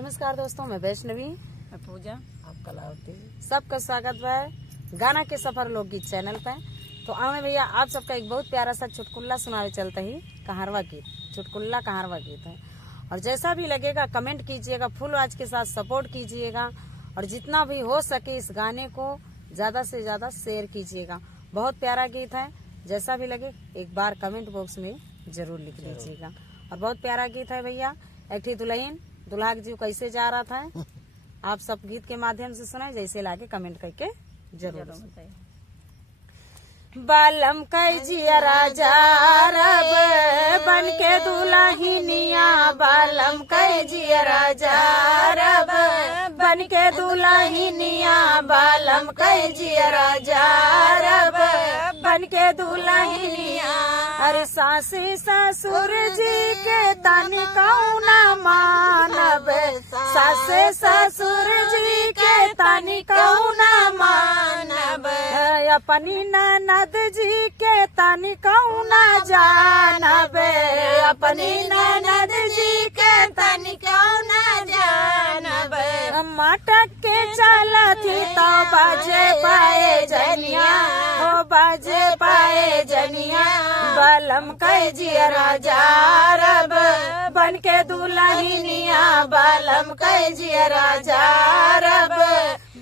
नमस्कार दोस्तों, मैं वैष्णवी, मैं पूजा, आप कलावती। सबका स्वागत है गाना के सफर लोकगीत चैनल पे। तो आने भैया आप सबका एक बहुत प्यारा सा चुटकुल्ला सुनावे चलता ही कहारवा गीत, चुटकुल्ला कहारवा गीत है। और जैसा भी लगेगा कमेंट कीजिएगा, फुल आवाज के साथ सपोर्ट कीजिएगा और जितना भी हो सके इस गाने को ज्यादा से ज्यादा शेयर कीजिएगा। बहुत प्यारा गीत है, जैसा भी लगे एक बार कमेंट बॉक्स में जरूर लिख लीजिएगा। और बहुत प्यारा गीत है भैया। एक थी दुल्हन दुल्हा जी कैसे जा रहा था, आप सब गीत के माध्यम से सुनाए, जैसे लागे कमेंट करके जरूर बताइए। बालम कैजिया राजा रब बन के दुल्हनिया, बालम कैजिया राजा रब बन के दुल्हनिया, बालम कैजिया राजा रब बन के दुल्हनिया। अरे सासी ससुर जी के तनी कौना मानब, सासे ससुर जी के तनी कौना मानब, अपनी ननद जी के तनी कौना जानब, अपनी ननद जी के तनी कौना जानब। मटक के चलती तो बाजे पाए जनिया, हो बाजे पाए जनिया, बालम कैजिया राजा रब बन के दुल्हनिया, बालम कैजिया राजा रब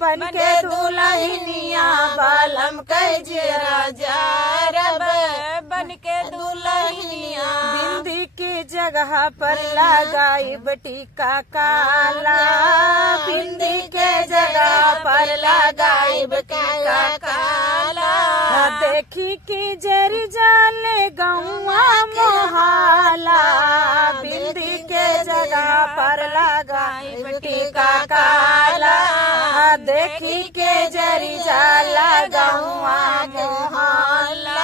बन के दुल्हनिया, बालम कैजिया राजा रब बन के दुल्हनिया। बिंदी की जगह पर लगाई टीका काला, बिंदी के जगह पर लगाई टीका काला, देखी की जरी जाले गौआ मोहाला, बिंदी के जगह पर लगाई टीका काला, देखी के जरी जाला गौआ मोहाला।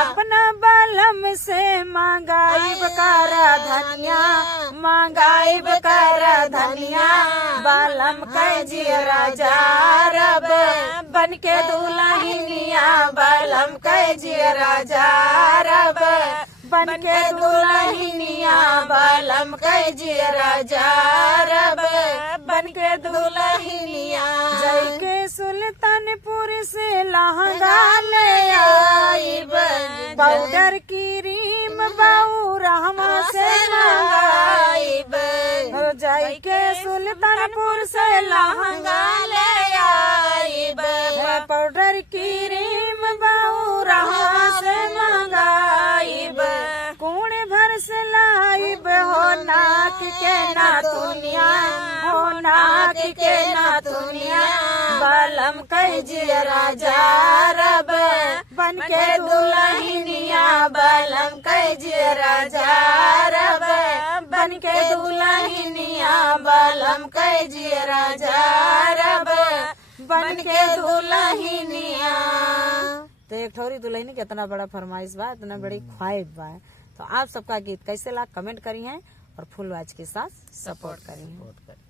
अपना बालम से मंगाई कर धनिया, मंगाई कर धनिया, बालम कैजिया राजा रब बन के दुल्हनिया, बालम कैजिया राजा रब बन के दुल्हनिया, बालम कैजिया राजा रब बन के दुल्हनिया। जय के सुल्तानपुर से लहंगा ले आईब, पाउडर की रीम बाऊ रहमा से मंगाईब, जय के सुल्तानपुर से लहंगा ले आईब, पाउडर की रीम बाऊ रहमा से मंगाईब, कूण भर से लाइब, हो नाक के नाथुनिया, हो नाक के नाथुनिया, बालम कैजिया राजा रब बन के दुल्हनिया, बालम कैजिया राजा रब बन के दुल्हनिया, बालम कैजिया राजा रब बन के दुल्हनिया। तो एक ठोरी दुल्हनी के इतना बड़ा फरमाइश बा, इतना बड़ी ख्वाहिश बा। तो आप सबका गीत कैसे लगा कमेंट करी है और फुल आवाज के साथ सपोर्ट करी है।